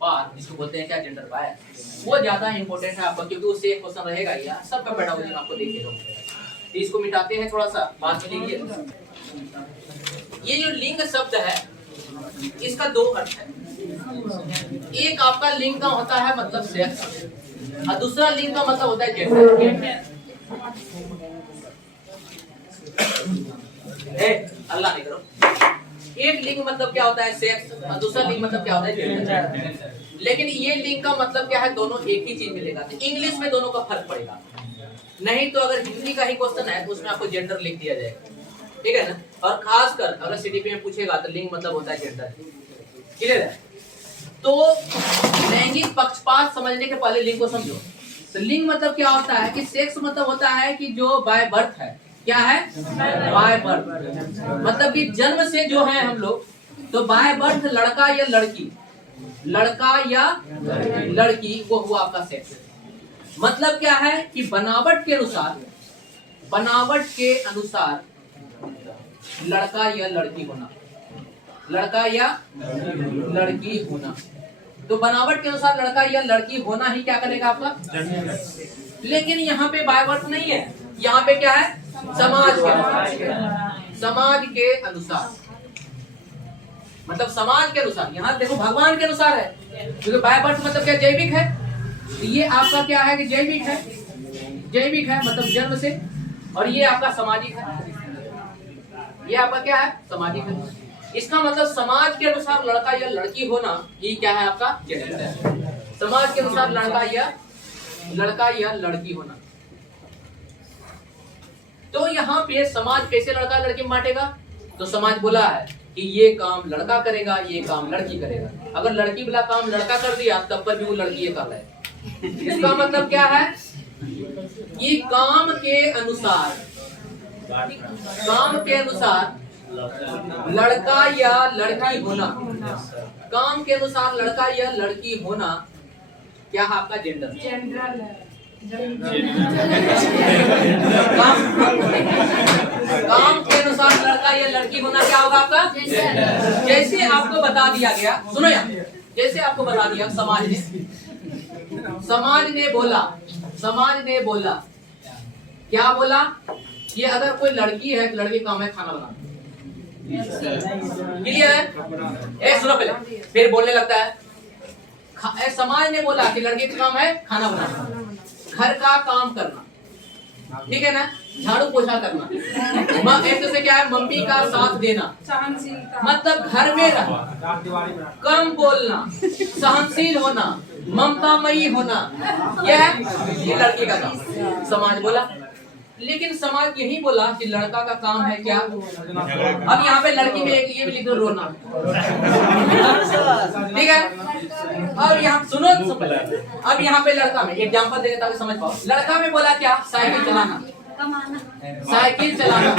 पक्षपात जिसको बोलते हैं क्या जेंडर बायस, वो ज्यादा इंपॉर्टेंट है आपका, क्योंकि उससे एक क्वेश्चन रहेगा या सबका पेडागोजी आपको देखिए तो इसको मिटाते हैं थोड़ा सा बाद में लिखिए। ये जो लिंग शब्द है इसका दो अर्थ है, एक आपका लिंग का होता है मतलब सेक्स, और दूसरा लिंग का मतलब होता है जेंडर। अल्लाह नहीं करो, एक लिंग मतलब क्या होता है सेक्स, और दूसरा लिंग मतलब क्या होता है जेंडर। लेकिन ये लिंग का मतलब क्या है, दोनों एक ही चीज मिलेगा, तो इंग्लिश में दोनों का फर्क पड़ेगा। नहीं तो अगर हिंदी का ही क्वेश्चन है तो उसमें आपको जेंडर लिख दिया जाएगा, ठीक है ना। और खासकर अगर सीडीपी में पूछेगा तो लिंग मतलब होता है जेंडर, क्लियर है। तो लैंगिक पक्षपात समझने के पहले लिंग को समझो। तो लिंग मतलब क्या होता है कि सेक्स मतलब होता है कि जो बाय बर्थ है, क्या है बाय बर्थ, मतलब कि जन्म से जो है हम लोग, तो बाय बर्थ लड़का या लड़की, लड़का या लड़की वो हुआ आपका सेक्स। मतलब क्या है कि बनावट के अनुसार, बनावट के अनुसार लड़का या लड़की होना, लड़का या लड़की होना, तो बनावट के अनुसार लड़का या लड़की होना ही क्या करेगा आपका। लेकिन यहाँ पे बाय बर्थ नहीं है, यहाँ पे क्या है समाज के अनुसार, समाज के अनुसार, मतलब समाज के अनुसार। यहाँ देखो भगवान के अनुसार है, क्योंकि बाय बर्थ मतलब क्या जैविक है, ये आपका क्या है कि जैविक है, जैविक है मतलब जन्म से, और ये आपका सामाजिक है, ये आपका क्या है सामाजिक है। इसका मतलब समाज के अनुसार लड़का या लड़की होना ये क्या है आपका जेंडर है। समाज के अनुसार लड़का या लड़की होना। तो यहाँ पे समाज कैसे लड़का लड़की में बांटेगा, तो समाज बोला है कि ये काम लड़का करेगा, ये काम लड़की करेगा। अगर लड़की वाला काम लड़का कर दिया तब पर भी वो लड़की कर रहा है। इसका मतलब क्या है कि काम के अनुसार, काम के अनुसार लड़का या लड़की होना, काम के अनुसार लड़का या लड़की होना क्या है आपका जेंडर। काम के अनुसार लड़का या लड़की होना क्या होगा आपका। जैसे आपको बता दिया गया, सुनो यार, जैसे आपको बता दिया समाज ने बोला क्या बोला कि अगर कोई लड़की है तो लड़की का काम है खाना बनाना, क्लियर है। सुनो पहले, फिर बोलने लगता है समाज ने बोला कि लड़की का काम है खाना बनाना, घर का काम करना, ठीक है ना, झाड़ू पोछा करना, एक से क्या है मम्मी का साथ देना, मतलब घर में रहना, कम बोलना, सहनशील होना, ममतामयी होना, ये लड़की का काम समाज बोला। लेकिन समाज यही बोला कि लड़का का काम है क्या। अब यहाँ पे लड़की में एक ये भी लिख दो रोना, ठीक है। और यहाँ सुनो, अब यहाँ पे लड़का में एग्जांपल देगा ताकि समझ पाओ। लड़का में बोला क्या, साइकिल चलाना, साइकिल चलाना,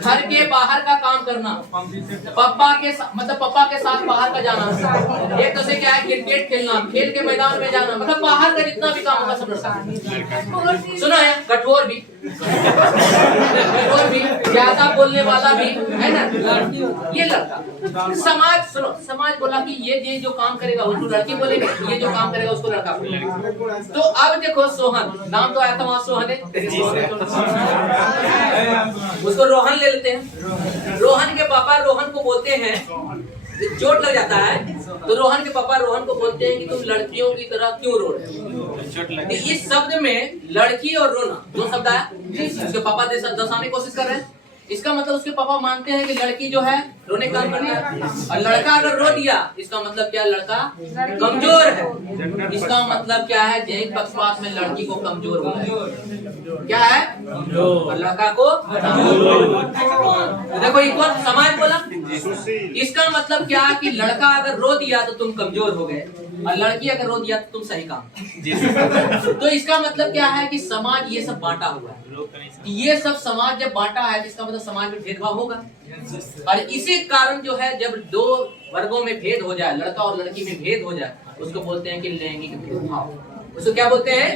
घर के बाहर का काम करना, पापा के साथ बाहर का जाना, एक तो से क्या है क्रिकेट खेलना, खेल के मैदान में जाना, मतलब बाहर का जितना भी काम होगा सब लड़का। सुना है कठोर भी ज्यादा बोलने वाला भी है ना, ये लड़का। समाज सुनो, समाज बोला कि ये जो काम करेगा उसको लड़की बोलेगी, ये जो काम करेगा उसको लड़का बोलेगा। तो अब देखो सोहन, नाम तो आया था वहाँ सोहन है, उसको रोहन ले लेते हैं। रोहन के पापा रोहन को बोलते हैं, चोट लग जाता है तो रोहन के पापा रोहन को बोलते हैं कि तुम लड़कियों की तरह क्यों रो रहे हो। इस शब्द में लड़की और रोना दो शब्द आया, इसके पापा दर्शाने की कोशिश कर रहे हैं। इसका मतलब उसके पापा मानते हैं कि लड़की जो है रोने का काम करती है, और लड़का अगर रो दिया इसका मतलब क्या, लड़का कमजोर है। इसका मतलब क्या है, जैविक पक्षपात में लड़की को कमजोर होना है, क्या है और लड़का को। देखो एक और समाज बोला, इसका मतलब क्या कि लड़का अगर रो दिया तो तुम कमजोर हो गए, और लड़की अगर रो दिया तो तुम सही काम। तो इसका मतलब क्या है कि समाज ये सब बांटा हुआ है, ये सब समाज जब बांटा है इसका मतलब समाज में भेदभाव होगा। और इसी कारण जो है जब दो वर्गों में भेद हो जाए, लड़का और लड़की में भेद हो जाए, उसको बोलते हैं कि लैंगिक भेदभाव। उसको क्या बोलते हैं,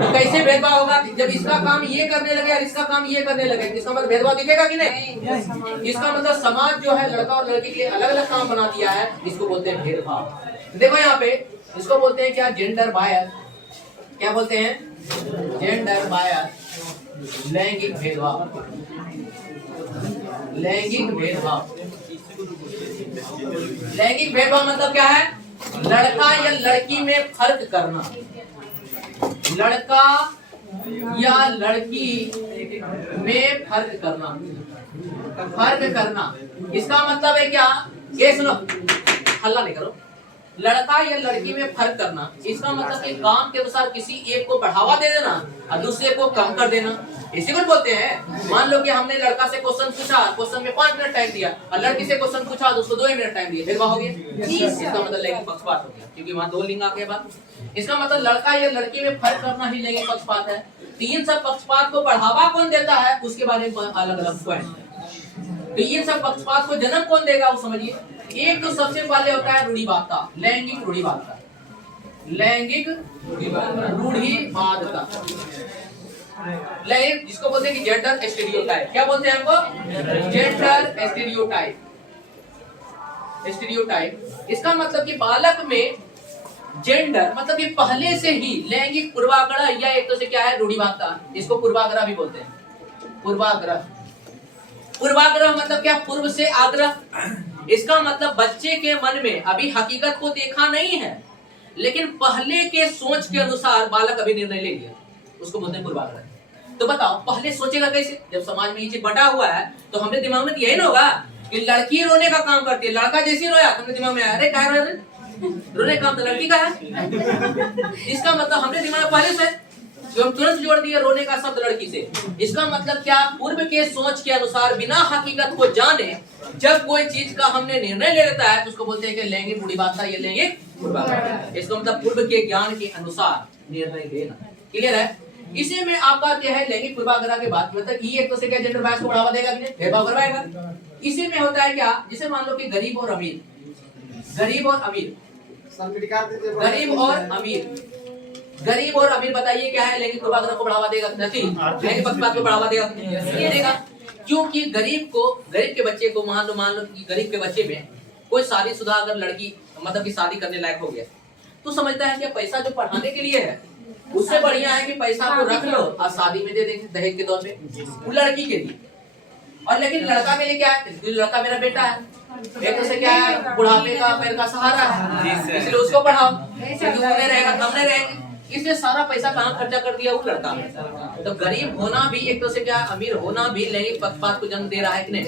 तो कैसे भेदभाव होगा, जब इसका काम ये करने लगे और इसका काम ये करने लगे, इसका मतलब भेदभाव दिखेगा कि नहीं। इसका मतलब समाज जो है लड़का और लड़की के लिए अलग अलग काम बना दिया है, इसको बोलते हैं भेदभाव। देखो यहाँ पे इसको बोलते हैं क्या, जेंडर बायस। क्या बोलते हैं? जेंडर बायस, लैंगिक भेदभाव। लैंगिक भेदभाव, लैंगिक भेदभाव मतलब क्या है? लड़का या लड़की में फर्क करना, लड़का या लड़की में फर्क करना, फर्क करना। इसका मतलब है क्या? ये सुनो, हल्ला नहीं करो। लड़का या लड़की में फर्क करना, इसका मतलब कि काम के अनुसार किसी एक को बढ़ावा दे देना और दूसरे को कम कर देना, इसी को बोलते हैं। मान लो कि हमने लड़का से क्वेश्चन पूछा, क्वेश्चन में 5 मिनट टाइम दिया, और लड़की से क्वेश्चन पूछा तो उसको 2 मिनट टाइम दिया, भेदभाव हो गया। इसका मतलब लैंगिक पक्षपात हो गया, क्योंकि वहाँ 2 लिंग आ गए बात। इसका मतलब लड़का या लड़की में फर्क करना ही लैंगिक पक्षपात है। 3 सब पक्षपात को बढ़ावा कौन देता है उसके बारे में अलग अलग पॉइंट। तो ये सब पक्षपात को जन्म कौन देगा वो समझिए। एक तो सबसे पहले होता है रूढ़िवादिता, लैंगिक रूढ़िवादिता, लैंगिक रूढ़िवादिता, लैंगिक जिसको बोलते हैं कि जेंडर स्टीरियोटाइप। क्या बोलते हैं हमको? Gender stereotype, stereotype. इसका मतलब कि बालक में जेंडर मतलब कि पहले से ही लैंगिक पूर्वाग्रह या एक तो से क्या है, रूढ़िवादिता, इसको पूर्वाग्रह भी बोलते हैं। पूर्वाग्रह, पूर्वाग्रह मतलब क्या? पूर्व से आग्रह। इसका मतलब बच्चे के मन में अभी हकीकत को देखा नहीं है, लेकिन पहले के सोच के अनुसार बालक अभी निर्णय ले लिया, उसको बोलते हैं पूर्वाग्रह। तो बताओ पहले सोचेगा कैसे? जब समाज में ये चीज बटा हुआ है तो हमने दिमाग में यही ना होगा कि लड़की रोने का काम करती है, लड़का जैसे रोया हमने दिमाग में आया, अरे क्या रो रहे, रोने का काम तो लड़की का है। इसका मतलब हमने दिमाग में पहले से जो हम तुरंत जोड़ दिए रोने का शब्द लड़की से। इसका मतलब क्या? पूर्व के सोच के अनुसार बिना हकीकत को जाने जब कोई चीज का हमने निर्णय ले लेता है तो उसको बोलते हैं कि लैंगिक रूढ़िवादिता, ये लैंगिक पूर्वाग्रह। इसका मतलब पूर्व के ज्ञान के अनुसार निर्णय लेना। क्लियर है? इसी में आपका क्या है, लैंगिक पूर्वाग्रह के बाद मतलब ये एक तो से क्या जेंडर बायस को बढ़ावा देगा कि नहीं, भेदभाव करवाएगा। इसी में होता है क्या, जैसे मान लो कि गरीब और अमीर, गरीब और अमीर, गरीब और अमीर, गरीब और अमीर बताइए क्या है, लैंगिक पूर्वाग्रह को बढ़ावा देगा? नहीं, लैंगिक पक्षपात को बढ़ावा देगा? ये देगा। क्योंकि गरीब के बच्चे को मान लो कि गरीब के बच्चे में कोई शादीशुदा अगर लड़की मतलब कि शादी करने लायक हो गया तो समझता है कि पैसा जो पढ़ाने के लिए है उससे बढ़िया है कि पैसा को रख लो और शादी में दे देंगे दहेज के तौर पे, वो लड़की के लिए। और लेकिन लड़का के लिए क्या है, लड़का मेरा बेटा है, एक तो से क्या है, बुढ़ापे का पैर का सहारा है, इसलिए उसको पढ़ाओ, क्योंकि वो नहीं रहेगा हम नहीं रहेंगे, इसलिए सारा पैसा कहाँ खर्चा कर दिया, वो लड़का में। तो गरीब होना भी एक तो से क्या, अमीर होना भी लैंगिक पक्षपात को जन्म दे रहा है कि नहीं।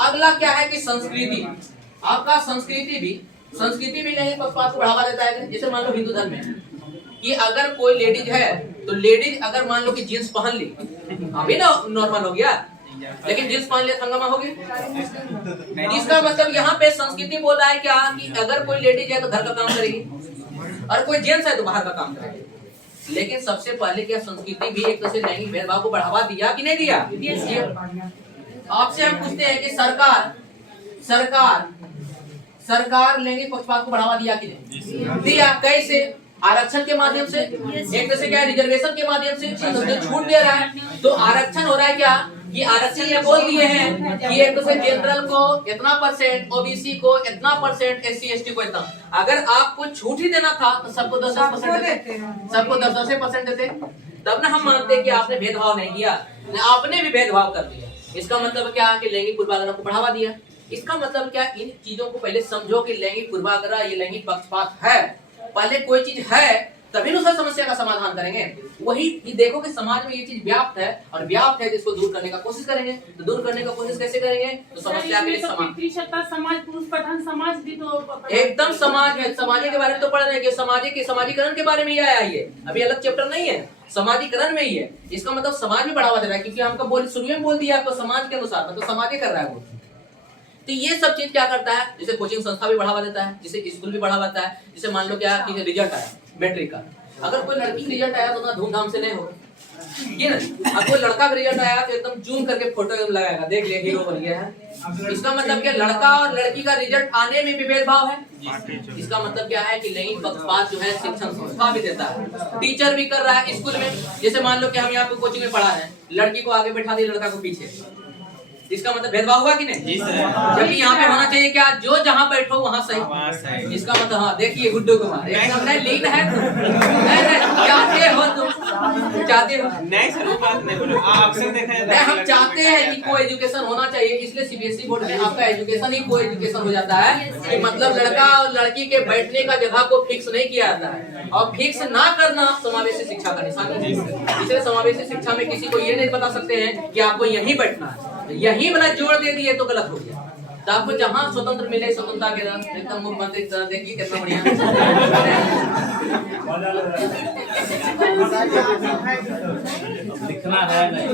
अगला क्या है कि संस्कृति, आपका संस्कृति भी लैंगिक पक्षपात को बढ़ावा देता है। जैसे मान लो हिंदू धर्म में कि अगर कोई लेडीज है तो लेडीज अगर मान लो कि जींस पहन ली, अभी ना नॉर्मल हो गया, लेकिन जींस पहन लिया हंगामा हो गया। इसका मतलब यहाँ पे संस्कृति बोल रहा है क्या कि अगर कोई लेडीज है तो घर का काम करेगी और कोई जेंट्स है तो बाहर का काम करेगी। लेकिन सबसे पहले क्या संस्कृति भी एक तरह से लैंगिक भेदभाव को बढ़ावा दिया कि नहीं दिया? आपसे हम पूछते हैं कि सरकार लैंगिक पक्षपात को बढ़ावा दिया कि नहीं दिया? कैसे? आरक्षण के माध्यम से, एक तरह से क्या रिजर्वेशन के माध्यम से छूट दे रहा है। तो आरक्षण हो रहा है क्या कि आरक्षण ये बोल दिए हैं कि एक तो से जनरल को इतना %, ओबीसी को इतना %, SC ST को इतना। अगर आपको छूट ही देना था तो सबको 10% देते, सबको 10% देते, तब ना हम मानते हैं कि आपने भेदभाव नहीं किया, आपने भी भेदभाव कर दिया। इसका मतलब क्या कि लैंगिक पूर्वाग्रह को बढ़ावा दिया। इसका मतलब क्या, इन चीजों को पहले समझो कि लैंगिक पूर्वाग्रह ये लैंगिक पक्षपात है। पहले कोई चीज है तभी उस समस्या का समाधान करेंगे। वही देखो कि समाज में ये चीज व्याप्त है और व्याप्त है जिसको दूर करने का कोशिश करेंगे। तो दूर करने का कोशिश कैसे करेंगे? तो समस्या के लिए समाज पुरुष प्रधान समाज भी तो एकदम समाज में सामाजिक के बारे में तो पढ़ रहे हैं कि समाजीकरण के बारे में ही आया है। अभी अलग चैप्टर नहीं है, समाजीकरण में ही है। इसका मतलब समाज में बढ़ावा दे रहा है, क्योंकि हमको शुरू में बोल दिया आपको समाज के अनुसार, मतलब समाज ही कर रहा है वो। तो ये सब चीज क्या करता है, जैसे कोचिंग संस्था भी बढ़ावा देता है, जैसे स्कूल भी बढ़ावा देता है। जैसे मान लो क्या कि रिजल्ट आया मैट्रिक का, अगर कोई लड़की का रिजल्ट आया तो उतना धूमधाम से नहीं होगा, ये ना। अब कोई लड़का का रिजल्ट आया तो एकदम जूम करके फोटो लगाएगा, देख लिया हीरो बन गया है। इसका मतलब क्या, लड़का और लड़की का रिजल्ट आने में भी भेदभाव है। इसका मतलब क्या है कि लैंगिक पक्षपात जो है शिक्षण संस्था भी देता है, टीचर भी कर रहा है स्कूल में। जैसे मान लो कि हम यहाँ पे कोचिंग में पढ़ा रहे हैं, लड़की को आगे बैठा दिया, लड़का को पीछे, इसका मतलब भेदभाव हुआ कि नहीं? जी सर। जबकि यहाँ पे होना चाहिए क्या, जो जहाँ बैठो वहाँ सही। वहाँ सही। इसका मतलब हाँ देखिए गुड्डू कुमार एकदम नहीं लीन है तुम। नहीं चाहते हो तुम, चाहते हो नहीं सर वो बात नहीं बोलो, अक्सर देखा जाता नहीं, है हम चाहते हैं कि को एजुकेशन होना चाहिए, इसलिए सीबीएसई बोर्ड में आपका एजुकेशन ही को एजुकेशन हो जाता है कि मतलब लड़का और लड़की के बैठने का जगह को फिक्स नहीं किया जाता है, और फिक्स ना करना समावेशी शिक्षा का निशान है। इसलिए समावेशी शिक्षा में किसी को ये नहीं बता सकते हैं कि आपको यहीं बैठना है, यहीं वाला जोड़ दे दिए तो गलत हो गया। तो आपको जहाँ स्वतंत्र मिले, स्वतंत्रता के रंग एकदम मुख्यमंत्री की तरह, देखिए कितना बढ़िया लिखना है नहीं।